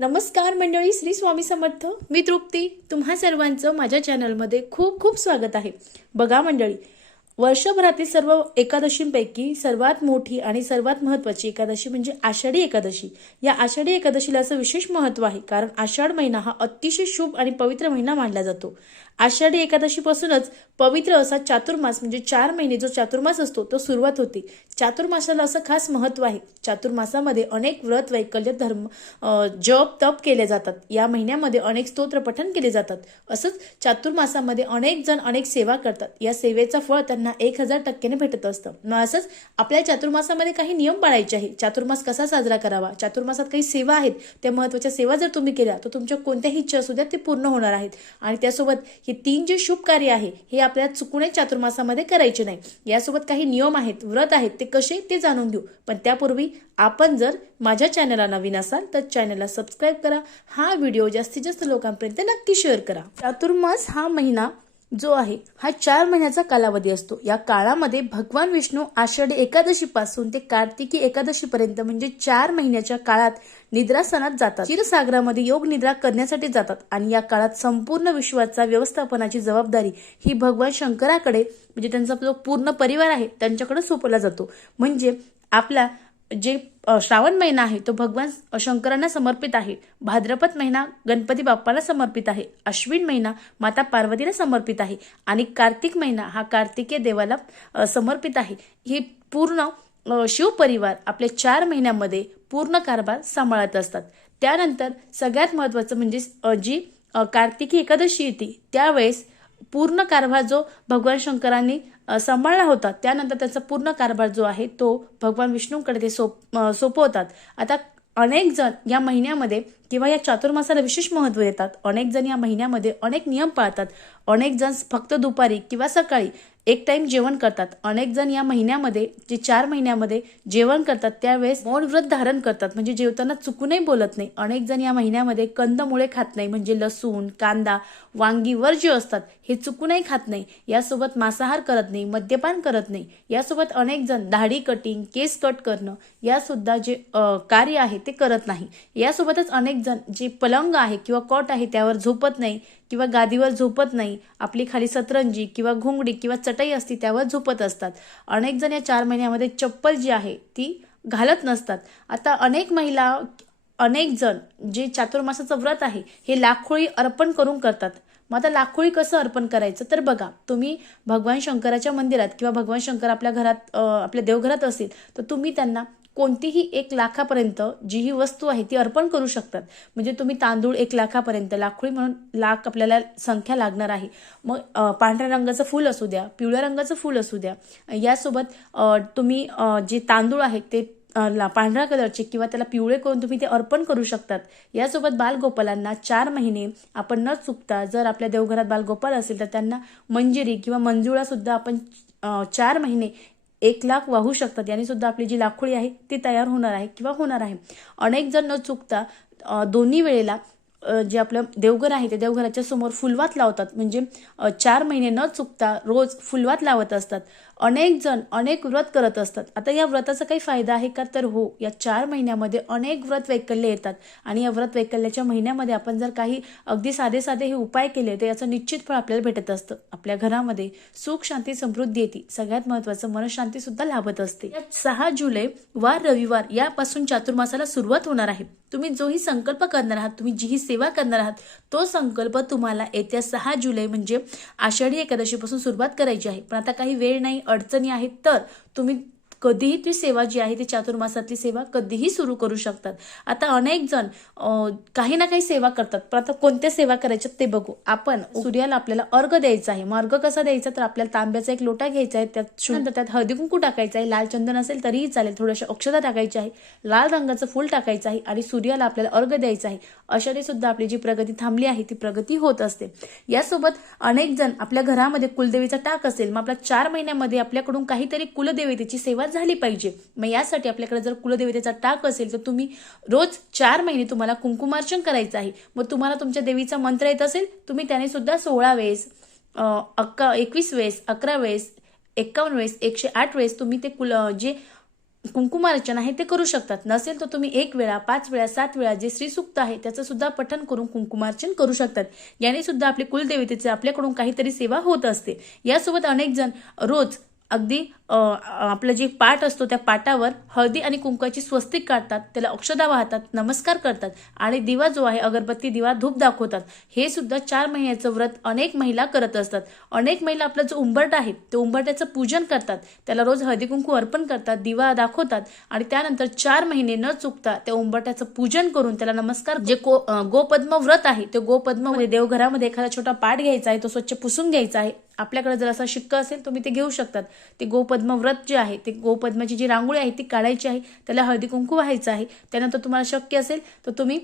नमस्कार मंडळी श्री स्वामी समर्थ. मी तृप्ती. तुम्हा सर्वांचं माझ्या चॅनलमध्ये खूप खूप स्वागत आहे. बघा मंडळी वर्षभरातील सर्व एकादशींपैकी सर्वात मोठी आणि सर्वात महत्त्वाची एकादशी म्हणजे आषाढी एकादशी. या आषाढी एकादशीला असं विशेष महत्त्व आहे कारण आषाढ महिना हा अतिशय शुभ आणि पवित्र महिना मानला जातो. आषाढी एकादशीपासूनच पवित्र असा चातुर्मास म्हणजे चार महिने जो चातुर्मास असतो तो सुरुवात होते. चातुर्मासाला असं खास महत्त्व आहे. चातुर्मासामध्ये अनेक व्रत वैकल्य धर्म जप तप केले जातात. या महिन्यामध्ये अनेक स्तोत्र पठण केले जातात. असंच चातुर्मासामध्ये अनेक जण अनेक सेवा करतात. या सेवेचं फळ त्यांना एक हजार टक्क्याने भेटत असतं. मग असंच आपल्या चातुर्मासामध्ये काही नियम पाळायचे आहे चातुर्मास कसा साजरा करावा? चातुर्मासात काही सेवा आहेत. त्या महत्त्वाच्या सेवा जर तुम्ही केल्या तर तुमच्या कोणत्याही इच्छा असू द्या ते पूर्ण होणार आहेत. आणि त्यासोबत हे तीन जे शुभ कार्य आहे हे आपल्याला चुकूनही चातुर्मासामध्ये करायचे नाही. यासोबत काही नियम आहेत व्रत आहेत ते कसे ते जाणून घेऊ. पण त्यापूर्वी आपण जर माझ्या चॅनलला नवीन असाल तर चॅनलला सबस्क्राईब करा. हा व्हिडिओ जास्तीत जास्त लोकांपर्यंत नक्की शेअर करा. चातुर्मास हा महिना जो आहे हा चार महिन्याचा कालावधी असतो. या काळामध्ये भगवान विष्णू आषाढी एकादशी पासून ते कार्तिकी एकादशी पर्यंत म्हणजे चार महिन्याच्या काळात निद्रासनात जातात. क्षीरसागरामध्ये योग निद्रा करण्यासाठी जातात आणि या काळात संपूर्ण विश्वाचा व्यवस्थापनाची जबाबदारी ही भगवान शंकराकडे म्हणजे त्यांचा जो पूर्ण परिवार आहे त्यांच्याकडे सोपवला जातो. म्हणजे आपला जे श्रावण महिना आहे तो भगवान शंकरांना समर्पित आहे. भाद्रपद महिना गणपती बाप्पाला समर्पित आहे. अश्विन महिना माता पार्वतीला समर्पित आहे. आणि कार्तिक महिना हा कार्तिकेय देवाला समर्पित आहे. ही पूर्ण शिवपरिवार आपल्या चार महिन्यामध्ये पूर्ण कारभार सांभाळत असतात. त्यानंतर सगळ्यात महत्त्वाचं म्हणजे जी कार्तिकी एकादशी येते त्यावेळेस पूर्ण कारभार जो भगवान शंकरांनी सांभाळला होता त्यानंतर त्याचा पूर्ण कारभार जो आहे तो भगवान विष्णूंकडे ते सोप सोपवतात. आता अनेक जण या महिन्यामध्ये किंवा या चातुर्मासाला विशेष महत्त्व देतात. अनेक जण या महिन्यामध्ये अनेक नियम पाळतात. अनेक जण फक्त दुपारी किंवा सकाळी एक टाइम जेवण करतात. अनेक जण या महिन्यामध्ये जे चार महिन्यामध्ये जेवण करतात त्यावेळेस मौन व्रत धारण करतात. म्हणजे जेवताना चुकूनही बोलत नाही. अनेक जण या महिन्यामध्ये कंदमुळे खात नाही. म्हणजे लसूण कांदा वांगी जे असतात. हे चुकूनही खात नाही. यासोबत मांसाहार करत नाही मद्यपान करत नाही. यासोबत अनेक जण दाढी कटिंग केस कट करणं यासुद्धा जे कार्य आहे ते करत नाही. यासोबतच अनेक जण जे पलंग आहे किंवा कॉट आहे त्यावर झोपत नाही. किंवा गादीवर झोपत नाही आपली खाली सतरंजी किंवा घोंगडी किंवा चटई असती त्यावर झोपत असतात. अनेक जण या चार महिन्यामध्ये चप्पल जी आहे ती घालत नसतात. आता अनेक महिला अनेक जण जे चातुर्मासाचं व्रत आहे हे लाखोळी अर्पण करून करतात. मग आता लाखोळी कसं अर्पण करायचं? तर बघा तुम्ही भगवान शंकराच्या मंदिरात किंवा भगवान शंकर आपल्या घरात आपल्या देवघरात असेल तर तुम्ही त्यांना कोणतीही एक लाखापर्यंत जी ही वस्तू आहे ती अर्पण करू शकतात. म्हणजे तुम्ही तांदूळ एक लाखापर्यंत लाखोळी म्हणून लाख आपल्याला संख्या लागणार आहे. मग पांढऱ्या रंगाचं फूल असू द्या पिवळ्या रंगाचं फूल असू द्या यासोबत तुम्ही जे तांदूळ आहेत ते ला- पांढऱ्या कलरचे किंवा त्याला पिवळे करून तुम्ही ते अर्पण करू शकतात. यासोबत बालगोपालांना चार महिने आपण न चुकता जर आपल्या देवघरात बालगोपाल असेल तर त्यांना मंजिरी किंवा मंजुळा सुद्धा आपण चार महिने एक लाख वाहू शकतात. याने सुद्धा आपली जी लाखोळी आहे ती तयार होणार आहे किंवा होणार आहे. अनेक जण न चुकता दोन्ही वेळेला जे आपलं देवघर आहे ते देवघराच्या समोर फुलवात लावतात. म्हणजे चार महिने न चुकता रोज फुलवात लावत असतात. अनेक जण अनेक व्रत करत असतात. आता या व्रताचा काही फायदा आहे का? तर हो या चार महिन्यामध्ये अनेक व्रत वैकल्य येतात. आणि या व्रत वैकल्याच्या महिन्यामध्ये आपण जर काही अगदी साधे साधे हे उपाय केले तर याचं निश्चित फळ आपल्याला भेटत असतं. आपल्या घरामध्ये सुख शांती समृद्धी येते. सगळ्यात महत्वाचं मनशांती सुद्धा लाभत असते. सहा जुलै वार रविवार यापासून चातुर्मासाला सुरुवात होणार आहे. तुम्ही जोही संकल्प करणार आहात तुम्ही जी सेवा करणार आहात. तो संकल्प तुम्हाला येत्या सहा जुलै म्हणजे आषाढी एकादशीपासून सुरुवात करायची आहे. पण आता काही वेळ नाही अडचणी आहेत तर तुम्ही कधीही ती सेवा जी आहे ती चातुर्मासातली सेवा कधीही सुरू करू शकतात. आता अनेक जण काही ना काही सेवा करतात. पण आता कोणत्या सेवा करायच्या ते बघू. आपण सूर्याला आपल्याला अर्घ द्यायचा आहे. अर्घ कसा द्यायचा? तर आपल्याला तांब्याचा एक लोटा घ्यायचा आहे. त्यात शुद्ध त्यात हळदी कुंकू टाकायचं आहे. लाल चंदन असेल तरीही चालेल. थोड्याशा अक्षता टाकायची आहे. लाल रंगाचं फूल टाकायचं आहे आणि सूर्याला आपल्याला अर्घ द्यायचा आहे. अशाने सुद्धा आपली जी प्रगती थांबली आहे ती प्रगती होत असते. यासोबत अनेक जण आपल्या घरामध्ये कुलदेवीचा टाक असेल. मग आपल्या चार महिन्यामध्ये आपल्याकडून काहीतरी कुलदेवतेची सेवा झाली पाहिजे. मग यासाठी आपल्याकडे जर कुलदेवतेचा टाक असेल तर तुम्ही रोज चार महिने तुम्हाला कुंकुमार्चन करायचं आहे. मग तुम्हाला तुमच्या देवीचा मंत्र येत असेल तुम्ही त्याने सुद्धा सोळा वेळेस अक्का एकवीस वेळेस अकरा वेळेस एक्कावन्न वेळेस एकशे आठ वेळेस तुम्ही ते कुल जे कुंकुमार्चन आहे ते करू शकतात. नसेल तर तुम्ही एक वेळा पाच वेळा सात वेळा जे श्रीसुक्त आहे त्याचं सुद्धा पठन करून कुंकुमार्चन करू शकतात. याने सुद्धा आपले कुलदेवतेचे आपल्याकडून काहीतरी सेवा होत असते. यासोबत अनेक जण रोज अगदी आपलं जे पाठ असतो त्या पाटावर हळदी आणि कुंकाची स्वस्तिक काढतात त्याला अक्षदा वाहतात नमस्कार करतात आणि दिवा जो आहे अगरबत्ती दिवा धूप दाखवतात. हे सुद्धा चार महिन्याचं व्रत अनेक महिला करत असतात. अनेक महिला आपला जो उंबरट आहे ते उंबरट्याचं पूजन करतात. त्याला रोज हळदी कुंकू अर्पण करतात दिवा दाखवतात आणि त्यानंतर चार महिने न चुकता त्या उंबरट्याचं पूजन करून त्याला नमस्कार जे को गोपद्म व्रत आहे ते गोपद्म देवघरामध्ये एखादा छोटा पाठ घ्यायचा आहे तो स्वच्छ पुसून घ्यायचा आहे. आपल्याकडे जर असा शिक्का असेल तुम्ही ते घेऊ शकतात. ते गोपद्म पद्मव्रत जे आहे ते गोपद्माची जी रांगोळी आहे ती काढायची आहे त्याला हळदी कुंकू व्हायचं आहे. त्यानंतर तुम्हाला शक्य असेल तर तुम्ही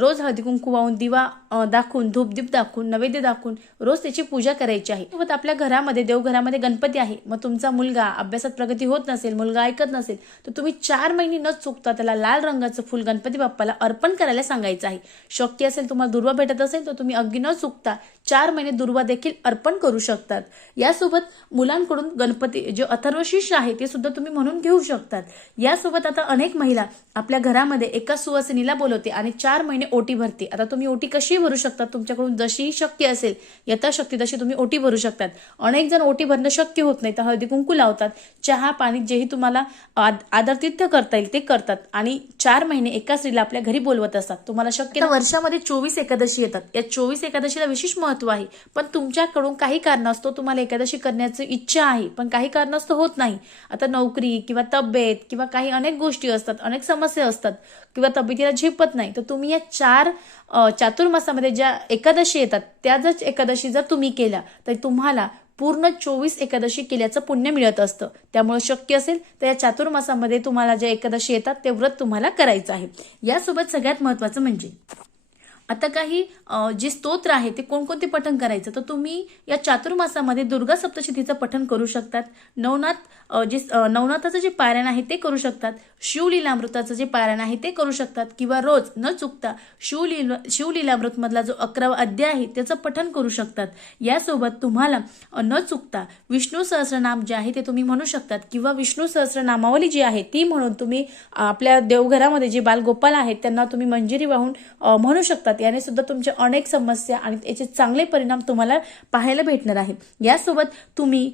रोज हळदी कुंकू वाहून दिवा दाखवून धूपदीप दाखवून नैवेद्य दाखवून रोज त्याची पूजा करायची आहे. सोबत आपल्या घरामध्ये देवघरामध्ये गणपती आहे. मग तुमचा मुलगा अभ्यासात प्रगती होत नसेल मुलगा ऐकत नसेल तर तुम्ही चार महिने न चुकता त्याला लाल रंगाचं फुल गणपती बाप्पाला अर्पण करायला सांगायचं आहे. शक्य असेल तुम्हाला दुर्वा भेटत असेल तर तुम्ही अगदी न चुकता चार महिने दुर्वा देखील अर्पण करू शकतात. यासोबत मुलांकडून गणपती जे अथर्वशीर्ष आहे ते सुद्धा तुम्ही म्हणून घेऊ शकतात. यासोबत आता अनेक महिला आपल्या घरामध्ये एका सुवासिनीला बोलवते आणि चार महिने ओटी भरते. आता तुम्ही ओटी कशी भरू शकता? तुमच्याकडून जशी शक्य असेल यथाशक्ती तशी तुम्ही ओटी भरू शकतात. अनेक जण ओटी भरणं शक्य होत नाही तर हळदी कुंकू लावतात चहा पाणी जेही तुम्हाला आद- आदरातिथ्य करता येईल ते करतात. आणि चार महिने एका स्त्रीला आपल्या घरी बोलवत असतात. तुम्हाला शक्य वर्षामध्ये चोवीस एकादशी येतात. या चोवीस एकादशीला विशेष महत्त्व आहे. पण तुमच्याकडून काही कारणास्तव तुम्हाला एकादशी करण्याची इच्छा आहे. पण काही कारणास्तव होत नाही. आता नोकरी किंवा तब्येत किंवा काही अनेक गोष्टी असतात अनेक समस्या असतात किंवा तब्येतीला झेपत नाही तर तुम्ही या चार चातुर्मासामध्ये ज्या एकादशी येतात त्या जर एकादशी जर तुम्ही केल्या तर तुम्हाला पूर्ण चोवीस एकादशी केल्याचं पुण्य मिळत असतं. त्यामुळे शक्य असेल तर या चातुर्मासामध्ये तुम्हाला ज्या एकादशी येतात ते व्रत तुम्हाला करायचं आहे. यासोबत सगळ्यात महत्वाचं म्हणजे आता काही जे स्तोत्र आहे ते कोणकोणते पठण करायचं? तर तुम्ही या चातुर्मासामध्ये दुर्गा सप्तशतीचं पठण करू शकतात. नवनाथ जे नवनाथाचं जे पारायण आहे ते करू शकतात. शिवलीलामृताचं जे पारायण आहे ते करू शकतात. किंवा रोज न चुकता शिवलीला शिवलीलामृतमधला जो अकरावा अध्याय आहे त्याचं पठण करू शकतात. यासोबत तुम्हाला न चुकता विष्णू सहस्रनाम जे आहे ते तुम्ही म्हणू शकतात. किंवा विष्णू सहस्रनामावली जी आहे ती म्हणून तुम्ही आपल्या देवघरामध्ये जे बालगोपाल आहेत त्यांना तुम्ही मंजिरी वाहून म्हणू शकतात. याने सुद्धा तुमच्या अनेक समस्या आणि याचे चांगले परिणाम तुम्हाला पाहायला भेटणार आहे यासोबत तुम्ही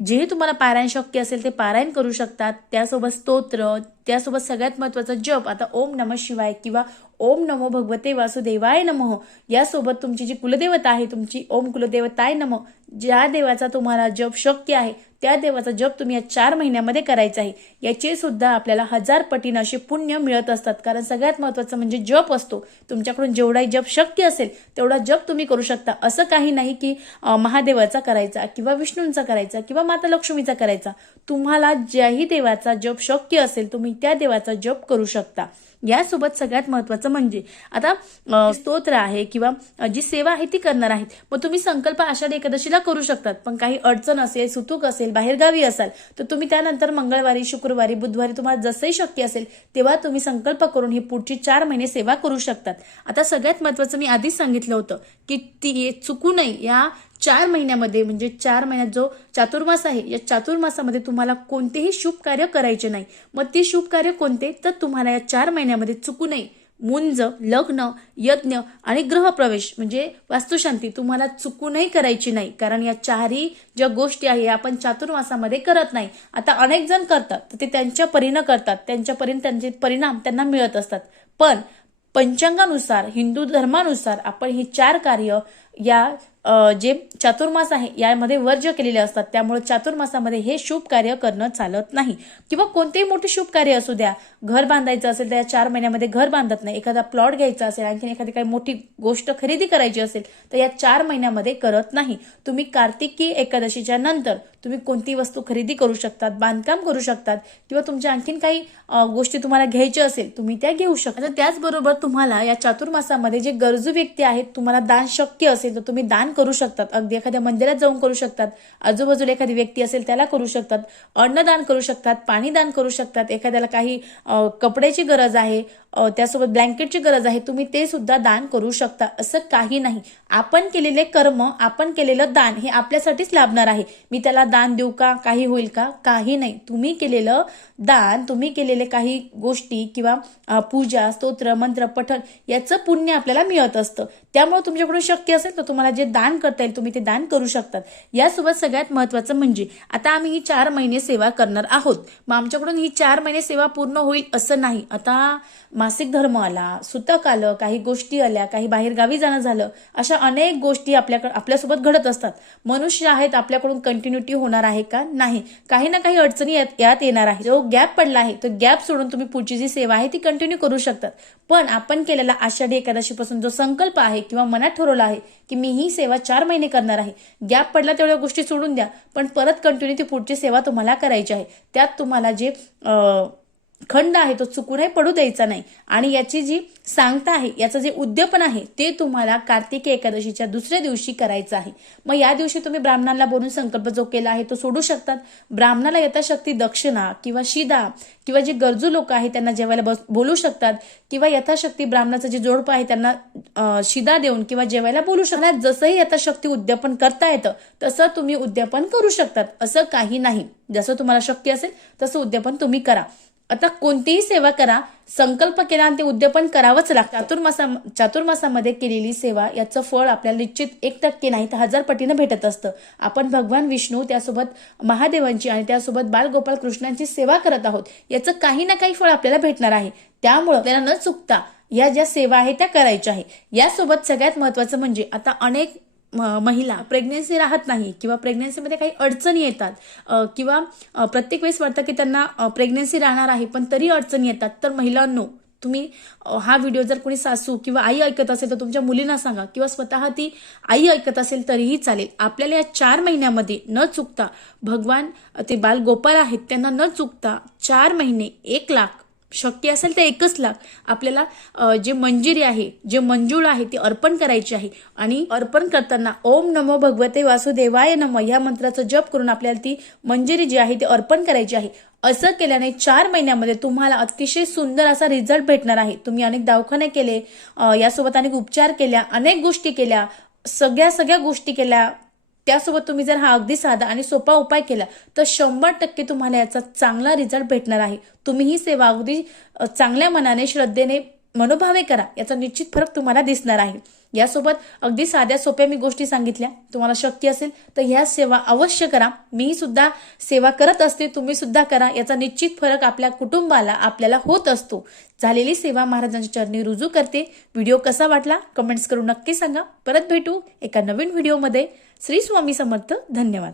जे तुम्हाला पारायण शक्य असेल ते पारायण करू शकतात. त्यासोबत स्तोत्र त्यासोबत सगळ्यात महत्त्वाचा जप आता ओम नम शिवाय किंवा ओम नमो भगवते वासुदेवाय नमः यासोबत तुमची जी कुलदेवता आहे तुमची ओम कुलदेवताय नमः ज्या देवाचा तुम्हाला जप शक्य आहे त्या देवाचा जप तुम्ही या चार महिन्यामध्ये करायचा आहे. याचे सुद्धा आपल्याला हजार पटीनं असे पुण्य मिळत असतात. कारण सगळ्यात महत्वाचं म्हणजे जप असतो. तुमच्याकडून जेवढाही जप शक्य असेल तेवढा जप तुम्ही करू शकता. असं काही नाही की महादेवाचा करायचा किंवा विष्णूंचा करायचा किंवा माता लक्ष्मीचा करायचा. तुम्हाला ज्याही देवाचा जप शक्य असेल तुम्ही त्या देवाचा जप करू शकता. यासोबत सगळ्यात महत्वाचं म्हणजे आता स्तोत्र आहे किंवा जी सेवा आहे ती करणार आहेत. मग तुम्ही संकल्प आषाढी एकादशीला करू शकतात. पण काही अडचण असेल सुतूक असेल बाहेरगावी असाल तर तुम्ही त्यानंतर मंगळवारी शुक्रवारी बुधवारी तुम्हाला जसंही शक्य असेल तेव्हा तुम्ही संकल्प करून ही पुढची चार महिने सेवा करू शकतात. आता सगळ्यात महत्वाचं मी आधीच सांगितलं होतं की ती चुकू नये. या चार महिन्यामध्ये म्हणजे चार महिन्यात जो चातुर्मास आहे या चातुर्मासामध्ये तुम्हाला कोणतेही शुभ कार्य करायचे नाही. मग ते शुभ कार्य कोणते? तर तुम्हाला या चार महिन्यामध्ये चुकू नये मुंज लग्न यज्ञ आणि ग्रहप्रवेश म्हणजे वास्तुशांती तुम्हाला चुकूनही करायची नाही. कारण या चारही ज्या गोष्टी आहे या आपण चातुर्मासामध्ये करत नाही. आता अनेक जण करतात तर ते त्यांच्या परीनं करतात. त्यांच्या परीनं त्यांचे परिणाम त्यांना मिळत असतात. पण पंचांगानुसार हिंदू धर्मानुसार आपण ही चार कार्य या जे चातुर्मास आहे यामध्ये वर्ज्य केलेले असतात त्यामुळे चातुर्मासामध्ये हे शुभ कार्य करणं चालत नाही. किंवा कोणतेही मोठे शुभ कार्य असू द्या घर बांधायचं असेल तर या चार महिन्यामध्ये घर बांधत नाही एखादा प्लॉट घ्यायचा असेल आणखी एखादी काही मोठी गोष्ट खरेदी करायची असेल तर या चार महिन्यामध्ये करत नाही. तुम्ही कार्तिकी एकादशीच्या नंतर तुम्ही कोणती वस्तू खरेदी करू शकतात बांधकाम करू शकतात किंवा तुमच्या आणखीन काही गोष्टी तुम्हाला घ्यायच्या असेल तुम्ही त्या घेऊ शकता. त्याचबरोबर तुम्हाला या चातुर्मासामध्ये जे गरजू व्यक्ती आहेत तुम्हाला दान शक्य असेल तर तुम्ही दान करू शकतात. अगदी एखाद्या मंदिरात जाऊन करू शकतात. आजूबाजूला एखादी व्यक्ती असेल त्याला करू शकतात. अन्नदान करू शकतात पाणी दान करू शकतात. एखाद्याला काही कपड्याची गरज आहे त्यासोबत ब्लँकेटची गरज आहे तुम्ही ते सुद्धा दान करू शकता. असं काही नाही. आपण केलेले कर्म आपण केलेलं दान हे आपल्यासाठीच लाभणार आहे. मी त्याला दान देऊ का? काही होईल का? काही नाही. तुम्ही केलेलं दान तुम्ही केलेले काही गोष्टी किंवा पूजा स्तोत्र मंत्र पठण याचं पुण्य आपल्याला मिळत असतं. त्यामुळे तुमच्याकडून शक्य असेल तर तुम्हाला जे दान दान करता येईल तुम्ही ते दान करू शकतात. यासोबत सगळ्यात महत्वाचं म्हणजे आता आम्ही ही चार महिने सेवा करणार आहोत. मग आमच्याकडून ही चार महिने सेवा पूर्ण होईल असं नाही. आता मासिक धर्म आला सुतक आलं काही गोष्टी आल्या काही बाहेरगावी जाणं झालं अशा अनेक गोष्टी आपल्याकडे आपल्यासोबत घडत असतात. मनुष्य आहेत आपल्याकडून कंटिन्युटी होणार आहे का? नाही. काही ना काही अडचणी यात येणार आहे. जो गॅप पडला आहे तो गॅप सोडून तुम्ही पुढची जी सेवा आहे ती कंटिन्यू करू शकतात. पण आपण केलेला आषाढी एकादशीपासून जो संकल्प आहे किंवा मनात ठरवला आहे की मी ही सेवा चार महिने करणार आहे. गॅप पडला तेवढ्या गोष्टी सोडून द्या पण परत कंटिन्यू ती पुढची सेवा तुम्हाला करायची आहे. त्यात तुम्हाला जे खंड आहे तो चुकूनही पडू द्यायचा नाही. आणि याची जी सांगता आहे याचं जे उद्यापन आहे ते तुम्हाला कार्तिकी एकादशीच्या दुसऱ्या दिवशी करायचं आहे. मग या दिवशी तुम्ही ब्राह्मणाला बोलून संकल्प जो केला आहे तो सोडू शकतात. ब्राह्मणाला यथाशक्ती दक्षिणा किंवा शिदा किंवा जे गरजू लोक आहेत त्यांना जेवायला बस बोलू शकतात. किंवा यथाशक्ती ब्राह्मणाचं जे जोडपं आहे त्यांना शिदा देऊन किंवा जेवायला बोलू शकतात. जसंही यथाशक्ती उद्यापन करता येतं तसं तुम्ही उद्यापन करू शकतात. असं काही नाही. जसं तुम्हाला शक्य असेल तसं उद्यापन तुम्ही करा. आता कोणतीही सेवा करा संकल्प केला आणि ते उद्यापन करावंच लागतं. चातुर्मासा चातुर्मासामध्ये केलेली सेवा याचं फळ आपल्याला निश्चित एक टक्के नाही तर हजार पटीनं भेटत असतं. आपण भगवान विष्णू त्यासोबत महादेवांची आणि त्यासोबत बालगोपाल कृष्णांची सेवा करत आहोत. याचं काही ना काही फळ आपल्याला भेटणार आहे. त्यामुळं आपल्याला न चुकता या ज्या सेवा आहेत त्या करायच्या आहे यासोबत सगळ्यात महत्वाचं म्हणजे आता अनेक महिला प्रेग्नेन्सी राहत नाही किंवा प्रेग्नेन्सीमध्ये काही अडचणी येतात किंवा प्रत्येक वेळेस वाटतं की त्यांना प्रेग्नेन्सी राहणार आहे पण तरी अडचणी येतात. तर महिलांनो तुम्ही हा व्हिडिओ जर कोणी सासू किंवा आई ऐकत असेल तर तुमच्या मुलींना सांगा किंवा स्वतः ती आई ऐकत असेल तरीही चालेल. आपल्याला या चार महिन्यामध्ये न चुकता भगवान ते बाल गोपाल आहेत त्यांना न चुकता चार महिने एक लाख शक्य असेल तर एकच लाख. आपल्याला जे मंजिरी आहे जे मंजूळ आहे ते अर्पण करायचे आहे. आणि अर्पण करताना ओम नमो भगवते वासुदेवाय नम या मंत्राचा जप करून आपल्याला ती मंजिरी जी आहे ती अर्पण करायची आहे. असं केल्याने चार महिन्यामध्ये तुम्हाला अतिशय सुंदर असा रिझल्ट भेटणार आहे. तुम्ही अनेक दवाखाने केले यासोबत अनेक उपचार केल्या अनेक गोष्टी केल्या सगळ्या सगळ्या गोष्टी केल्या त्यासोबत तुम्ही जर हा अगदी साधा आणि सोपा उपाय केला तर शंभर टक्के तुम्हाला याचा चांगला रिझल्ट भेटणार आहे. तुम्ही ही सेवा अगदी चांगल्या मनाने श्रद्धेने मनोभावे करा. याचा निश्चित फरक तुम्हाला दिसणार आहे. यासोबत अगदी साध्या सोप्या मी गोष्टी सांगितल्या. तुम्हाला शक्य असेल तर ह्या सेवा अवश्य करा. मी सुद्धा सेवा करत असते तुम्ही सुद्धा करा. याचा निश्चित फरक आपल्या कुटुंबाला आपल्याला होत असतो. झालेली सेवा महाराजांच्या चरणी रुजू करते. व्हिडिओ कसा वाटला? कमेंट्स करून नक्की सांगा. परत भेटू एका नवीन व्हिडिओमध्ये. श्री स्वामी समर्थ. धन्यवाद.